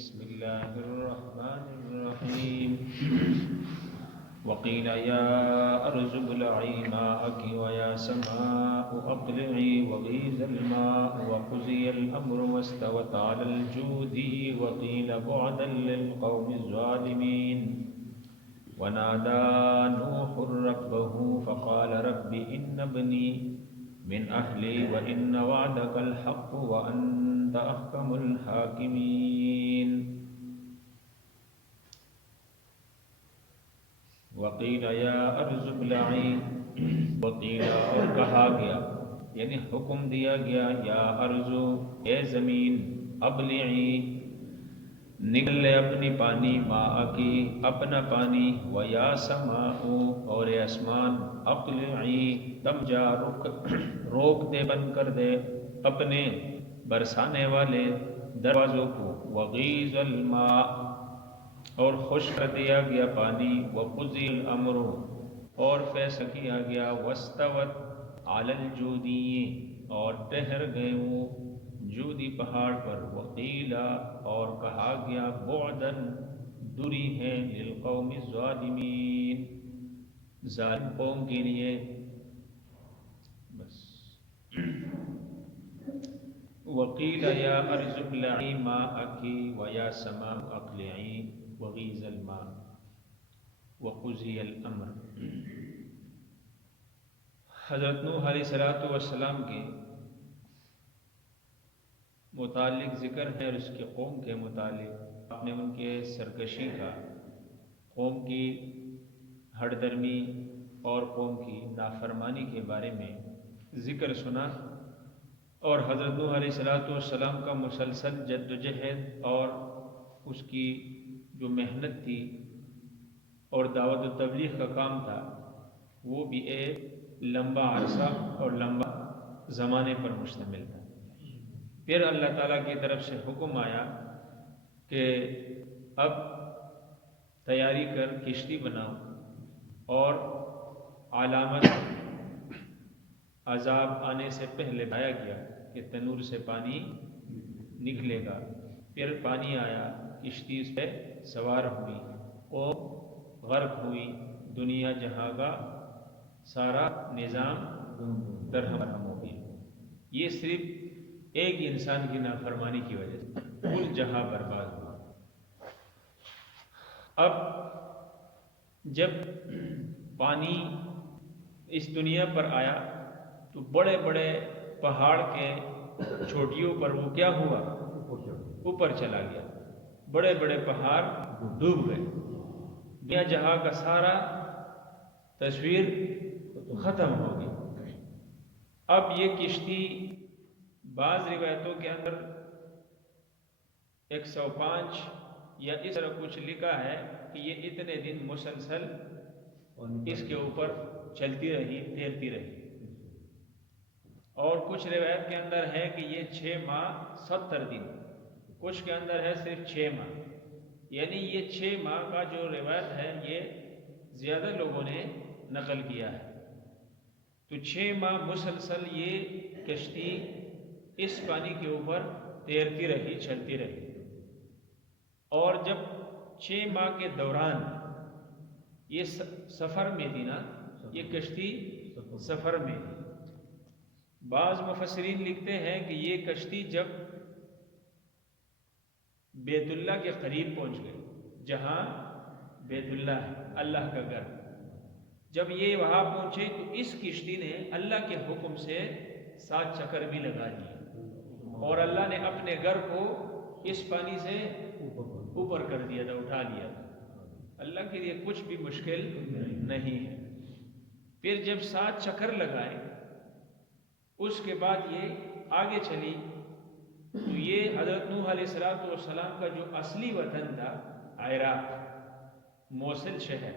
بسم الله الرحمن الرحيم وقيل يا أرض ابلعي ماءك ويا سماء أقلعي وغيض الماء وقضي الأمر واستوت على الجود وقيل بعدا للقوم الظالمين ونادى نوح ربه فقال رب إن ابني من أهلي وإن وعدك الحق وأنت أحكم الحاكمين وقیل یا ارض ابلعی وقیل اور کہا گیا یعنی حکم دیا گیا یا ارض اے زمین ابلعی نکل لے اپنی پانی ماء کی اپنا پانی ویا سماء اور اے آسمان اقلعی تم جا روک دے بند کر دے اپنے برسانے والے دروازوں کو وغیض الماء اور خشک کر دیا گیا پانی وقضی الامر اور فیصلہ کیا گیا واستوت علی الجودی اور ٹھہر گئے وہ جودی پہاڑ پر وقیلا اور کہا گیا بعدن دوری ہے للقوم الظالمین ظالم قوم کے لیے بس وقیل یا ارض ابلعی ماءک ویا سماء اقلعی وغیض الماء وقضی الامر حضرت نوح علیہ السلام کے متعلق ذکر ہے اور اس کے قوم کے متعلق آپ نے ان کے سرکشی کا قوم کی ہٹ درمی اور قوم کی نافرمانی کے بارے میں ذکر سنا اور حضرت نوح علیہ السلام کا مسلسل جد و جہد اور اس کی جو محنت تھی اور دعوت و تبلیغ کا کام تھا وہ بھی ایک لمبا عرصہ اور لمبا زمانے پر مشتمل تھا۔ پھر اللہ تعالیٰ کی طرف سے حکم آیا کہ اب تیاری کر کشتی بناؤ اور علامت عذاب آنے سے پہلے بتایا گیا کہ تنور سے پانی نکلے گا۔ پھر پانی آیا، کشتی اس پہ سوار ہوئی اور غرق ہوئی، دنیا جہاں کا سارا نظام درہم ہو گیا۔ یہ صرف ایک انسان کی نافرمانی کی وجہ سے کل جہاں برباد ہوا۔ اب جب پانی اس دنیا پر آیا تو بڑے بڑے پہاڑ کے چوٹیوں پر وہ کیا ہوا؟ اوپر چلا گیا، بڑے بڑے پہاڑ ڈوب گئے، دنیا جہاں کا سارا تصویر ختم ہو گئی۔ اب یہ کشتی بعض روایتوں کے اندر 105 یا اس طرح کچھ لکھا ہے کہ یہ اتنے دن مسلسل اس کے اوپر چلتی رہی، تیرتی رہی، اور کچھ روایت کے اندر ہے کہ یہ 6 ماہ 70 دن، کچھ کے اندر ہے صرف 6 ماہ، یعنی یہ 6 ماہ کا جو روایت ہے یہ زیادہ لوگوں نے نقل کیا ہے۔ تو 6 ماہ مسلسل یہ کشتی اس پانی کے اوپر تیرتی رہی، چلتی رہی، اور جب 6 ماہ کے دوران یہ سفر میں تھی نا، یہ کشتی سفر میں تھی۔ بعض مفسرین لکھتے ہیں کہ یہ کشتی جب بیت اللہ کے قریب پہنچ گئی، جہاں بیت اللہ ہے، اللہ کا گھر، جب یہ وہاں پہنچے تو اس کشتی نے اللہ کے حکم سے 7 چکر بھی لگا دیے، اور اللہ نے اپنے گھر کو اس پانی سے اوپر کر دیا تھا، اٹھا لیا تھا۔ اللہ کے لیے کچھ بھی مشکل نہیں ہے۔ پھر جب 7 چکر لگائے اس کے بعد یہ آگے چلی، تو یہ حضرت نوح علیہ السلام کا جو اصلی وطن تھا عراق، موصل شہر،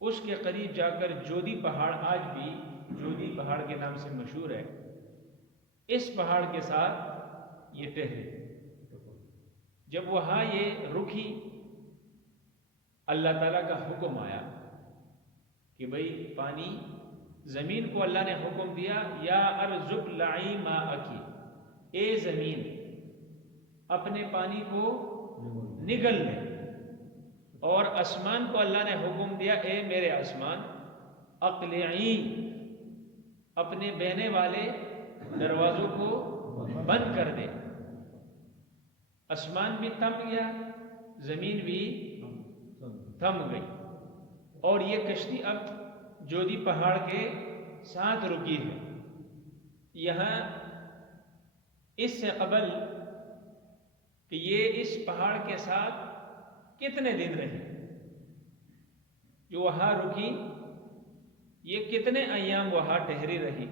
اس کے قریب جا کر جودی پہاڑ، آج بھی جودی پہاڑ کے نام سے مشہور ہے، اس پہاڑ کے ساتھ یہ ٹہرے۔ جب وہاں یہ رکی، اللہ تعالیٰ کا حکم آیا کہ بھئی پانی، زمین کو اللہ نے حکم دیا یا ارض ابلعی ماءکی، اے زمین اپنے پانی کو نگل لے، اور آسمان کو اللہ نے حکم دیا اے میرے آسمان اقلعی، اپنے بہنے والے دروازوں کو بند کر دے۔ آسمان بھی تھم گیا، زمین بھی تھم گئی، اور یہ کشتی اب جودی پہاڑ کے ساتھ رکی ہے۔ یہاں اس سے قبل کہ یہ اس پہاڑ کے ساتھ کتنے دن رہی، جو وہاں رکی، یہ کتنے ایام وہاں ٹھہری رہی،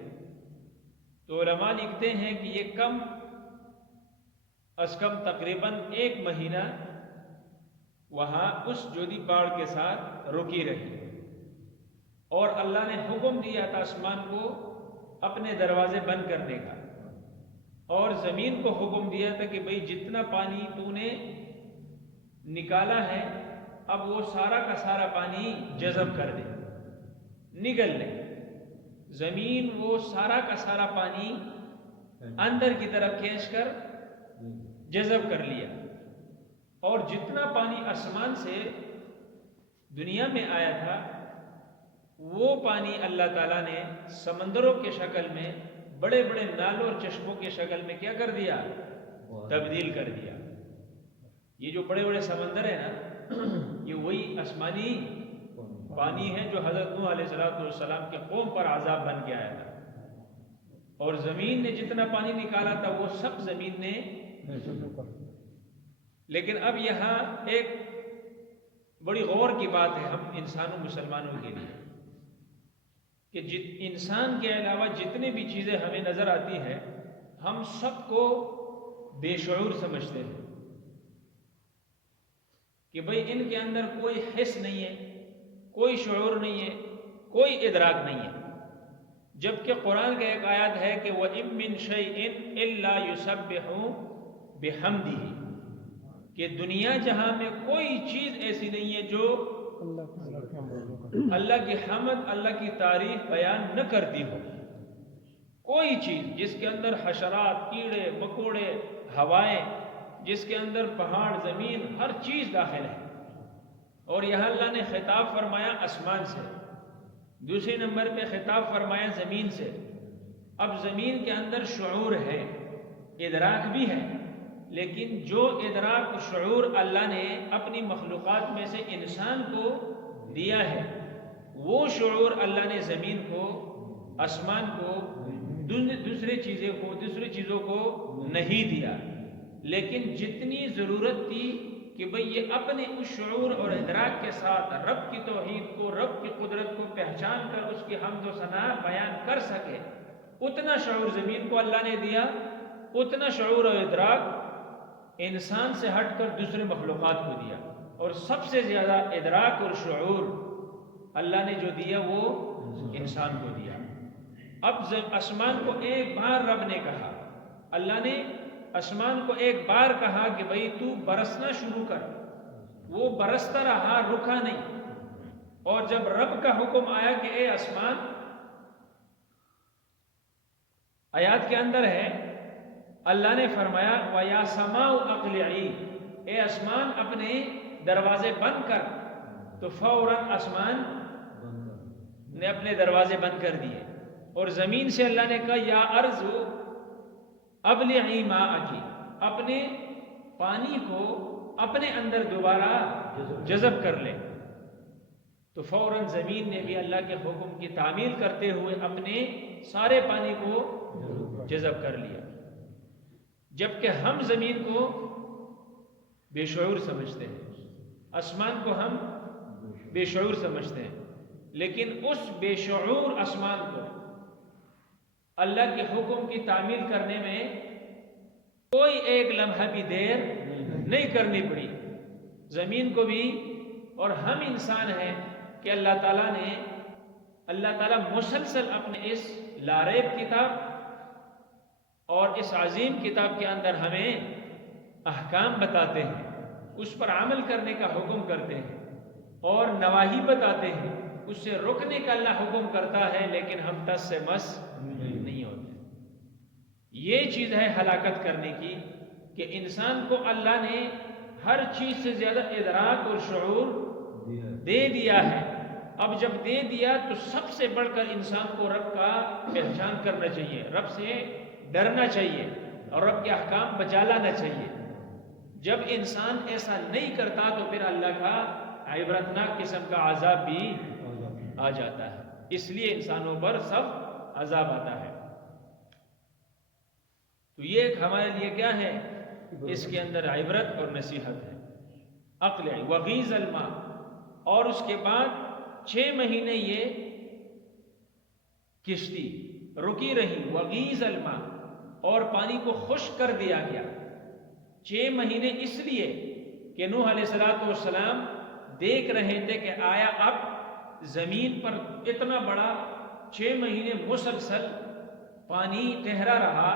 تو علماء لکھتے ہیں کہ یہ کم از کم تقریباً 1 مہینہ وہاں اس جودی پہاڑ کے ساتھ رکی رہی، اور اللہ نے حکم دیا تھا آسمان کو اپنے دروازے بند کرنے کا، اور زمین کو حکم دیا تھا کہ بھئی جتنا پانی تو نے نکالا ہے اب وہ سارا کا سارا پانی جذب کر دے، نگل لے۔ زمین وہ سارا کا سارا پانی اندر کی طرف کھینچ کر جذب کر لیا، اور جتنا پانی آسمان سے دنیا میں آیا تھا وہ پانی اللہ تعالیٰ نے سمندروں کے شکل میں، بڑے بڑے نالوں اور چشموں کے شکل میں کیا کر دیا؟ تبدیل کر دیا۔ یہ جو بڑے بڑے سمندر ہیں نا، یہ وہی آسمانی پانی ہے جو حضرت نوح علیہ السلام کے قوم پر عذاب بن کے آیا تھا، اور زمین نے جتنا پانی نکالا تھا وہ سب زمین نے۔ لیکن اب یہاں ایک بڑی غور کی بات ہے ہم انسانوں مسلمانوں کے لیے، کہ انسان کے علاوہ جتنے بھی چیزیں ہمیں نظر آتی ہیں ہم سب کو بے شعور سمجھتے ہیں کہ بھئی ان کے اندر کوئی حس نہیں ہے، کوئی شعور نہیں ہے، کوئی ادراک نہیں ہے، جبکہ قرآن کا ایک آیت ہے کہ وَإِن مِّن شَيْءٍ إِلَّا يُسَبِّحُ بِحَمْدِهِ، کہ دنیا جہاں میں کوئی چیز ایسی نہیں ہے جو اللہ کی حمد، اللہ کی تعریف بیان نہ کرتی ہو۔ کوئی چیز جس کے اندر حشرات، کیڑے مکوڑے، ہوائیں، جس کے اندر پہاڑ، زمین، ہر چیز داخل ہے، اور یہاں اللہ نے خطاب فرمایا آسمان سے، دوسرے نمبر پہ خطاب فرمایا زمین سے۔ اب زمین کے اندر شعور ہے، ادراک بھی ہے، لیکن جو ادراک شعور اللہ نے اپنی مخلوقات میں سے انسان کو دیا ہے، وہ شعور اللہ نے زمین کو، آسمان کو، دوسری چیزوں کو نہیں دیا۔ لیکن جتنی ضرورت تھی کہ بھئی یہ اپنے اس شعور اور ادراک کے ساتھ رب کی توحید کو، رب کی قدرت کو پہچان کر اس کی حمد و ثنا بیان کر سکے، اتنا شعور زمین کو اللہ نے دیا، اتنا شعور اور ادراک انسان سے ہٹ کر دوسرے مخلوقات کو دیا، اور سب سے زیادہ ادراک اور شعور اللہ نے جو دیا وہ انسان کو دیا۔ اب آسمان کو ایک بار رب نے کہا، اللہ نے آسمان کو ایک بار کہا کہ بھئی تو برسنا شروع کر، وہ برستا رہا، رکا نہیں، اور جب رب کا حکم آیا کہ اے آسمان، آیات کے اندر ہے اللہ نے فرمایا وَيَا سَمَاءُ أَقْلِعِي، اے آسمان اپنے دروازے بند کر، تو فوراً آسمان نے اپنے دروازے بند کر دیے، اور زمین سے اللہ نے کہا یا ارض ابلعی ماءکی، اپنے پانی کو اپنے اندر دوبارہ جذب کر لے، تو فوراً زمین نے بھی اللہ کے حکم کی تعمیل کرتے ہوئے اپنے سارے پانی کو جذب کر لیا۔ جبکہ ہم زمین کو بے شعور سمجھتے ہیں، آسمان کو ہم بے شعور سمجھتے ہیں، لیکن اس بے شعور آسمان کو اللہ کے حکم کی تعمیل کرنے میں کوئی ایک لمحہ بھی دیر نہیں کرنی پڑی۔ زمین کو بھی، اور ہم انسان ہیں کہ اللہ تعالیٰ مسلسل اپنے اس لاریب کتاب اور اس عظیم کتاب کے اندر ہمیں احکام بتاتے ہیں، اس پر عمل کرنے کا حکم کرتے ہیں، اور نواہی بتاتے ہیں، اس سے رکنے کا اللہ حکم کرتا ہے، لیکن ہم ٹس سے مس نہیں ہوتے۔ یہ چیز ہے ہلاکت کرنے کی، کہ انسان کو اللہ نے ہر چیز سے زیادہ ادراک اور شعور دے دیا ہے۔ اب جب دے دیا تو سب سے بڑھ کر انسان کو رب کا پہچان کرنا چاہیے، رب سے ڈرنا چاہیے اور رب کے احکام بجا لانا چاہیے۔ جب انسان ایسا نہیں کرتا تو پھر اللہ کا عبرتناک قسم کا عذاب بھی آ جاتا ہے، اس لیے انسانوں پر سب عذاب آتا ہے۔ تو یہ ایک ہمارے لیے کیا ہے، اس کے اندر عبرت اور نصیحت ہے۔ عقل وغیظ الماء، اور اس کے بعد 6 مہینے یہ کشتی رکی رہی، وغیظ الماء، اور پانی کو خشک کر دیا گیا۔ 6 مہینے اس لیے کہ نوح علیہ السلام دیکھ رہے تھے کہ آیا اب زمین پر اتنا بڑا 6 مہینے مسلسل پانی ٹھہرا رہا،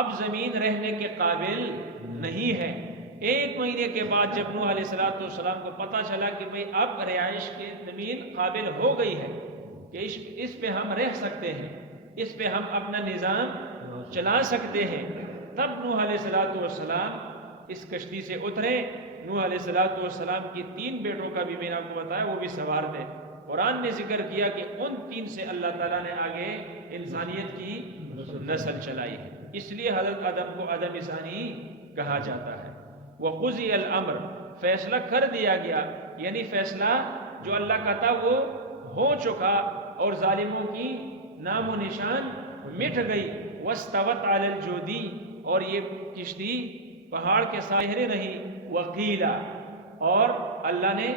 اب زمین رہنے کے قابل نہیں ہے۔ 1 مہینے کے بعد جب نوح علیہ السلام کو پتہ چلا کہ بھئی اب رہائش کی زمین قابل ہو گئی ہے کہ اس پہ ہم رہ سکتے ہیں، اس پہ ہم اپنا نظام چلا سکتے ہیں، تب نوح علیہ السلام اس کشتی سے اترے۔ نوح علیہ السلام کی 3 بیٹوں کا بھی میں نے آپ کو بتایا، وہ بھی سوار تھے۔ قرآن نے ذکر کیا کہ ان 3 سے اللہ تعالیٰ نے آگے انسانیت کی نسل چلائی ہے، اس لیے حضرت آدم کو آدم ثانی کہا جاتا ہے۔ وَقُضِيَ الْأَمْرُ، فیصلہ کر دیا گیا، یعنی فیصلہ جو اللہ کا تھا وہ ہو چکا اور ظالموں کی نام و نشان مٹ گئی۔ وَاسْتَوَتْ عَلَى الْجُودِي، اور یہ کشتی پہاڑ کے سائے رہی۔ وَقِيلَ، اور اللہ نے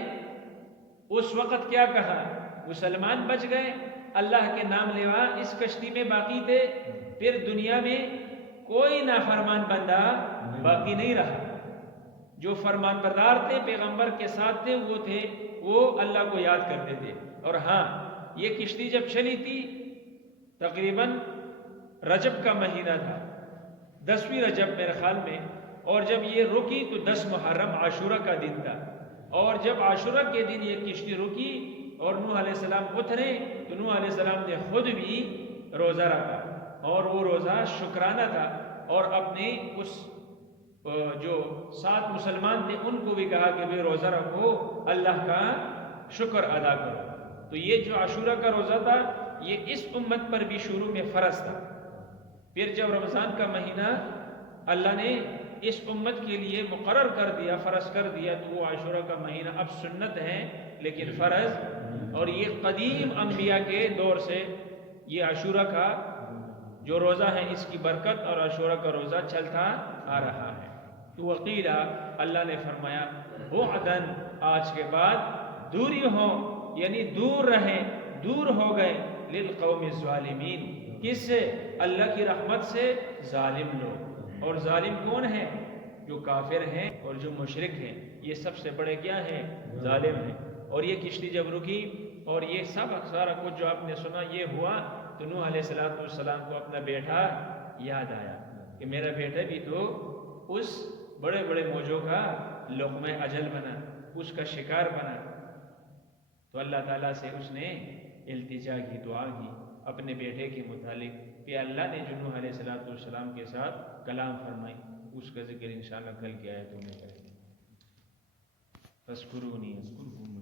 اس وقت کیا کہا، مسلمان بچ گئے، اللہ کے نام لیوا اس کشتی میں باقی تھے، پھر دنیا میں کوئی نافرمان بندہ باقی نہیں رہا۔ جو فرمان بردار تھے، پیغمبر کے ساتھ تھے، وہ اللہ کو یاد کرتے تھے۔ اور ہاں، یہ کشتی جب چلی تھی تقریباً رجب کا مہینہ تھا، 10ویں رجب میرے خیال میں، اور جب یہ رکی تو 10 محرم عاشورہ کا دن تھا، اور جب عاشورہ کے دن یہ کشتی رکی اور نوح علیہ السلام اترے تو نوح علیہ السلام نے خود بھی روزہ رکھا، اور وہ روزہ شکرانہ تھا، اور اپنے اس جو 7 مسلمان تھے ان کو بھی کہا کہ بھی روزہ رکھو، اللہ کا شکر ادا کرو۔ تو یہ جو عاشورہ کا روزہ تھا یہ اس امت پر بھی شروع میں فرض تھا، پھر جب رمضان کا مہینہ اللہ نے اس امت کے لیے مقرر کر دیا، فرض کر دیا، تو وہ عاشورہ کا مہینہ اب سنت ہے لیکن فرض، اور یہ قدیم انبیاء کے دور سے یہ عاشورہ کا جو روزہ ہے اس کی برکت اور عاشورہ کا روزہ چلتا آ رہا ہے۔ تو وقیل، اللہ نے فرمایا، بعداً، آج کے بعد دوری ہو، یعنی دور رہیں، دور ہو گئے، للقوم الظالمین، کس سے؟ اللہ کی رحمت سے ظالم لوگ۔ اور ظالم کون ہے؟ جو کافر ہیں اور جو مشرک ہیں، یہ سب سے بڑے کیا ہیں؟ ظالم ہیں۔ اور یہ کشتی جب رکی اور یہ سب سارا کچھ جو آپ نے سنا یہ ہوا تو نوح علیہ السلام کو اپنا بیٹا یاد آیا کہ میرا بیٹا بھی تو اس بڑے بڑے موجوں کا لقمہ اجل بنا، اس کا شکار بنا۔ تو اللہ تعالیٰ سے اس نے التجا کی، دعا کی اپنے بیٹے کے متعلق، کہ اللہ نے جو نوح علیہ السلام کے ساتھ کلام فرمائی، اس کا ذکر انشاءاللہ کل کی آیتوں میں کریں گے۔ فَاذْكُرُونِی أَذْكُرْكُمْ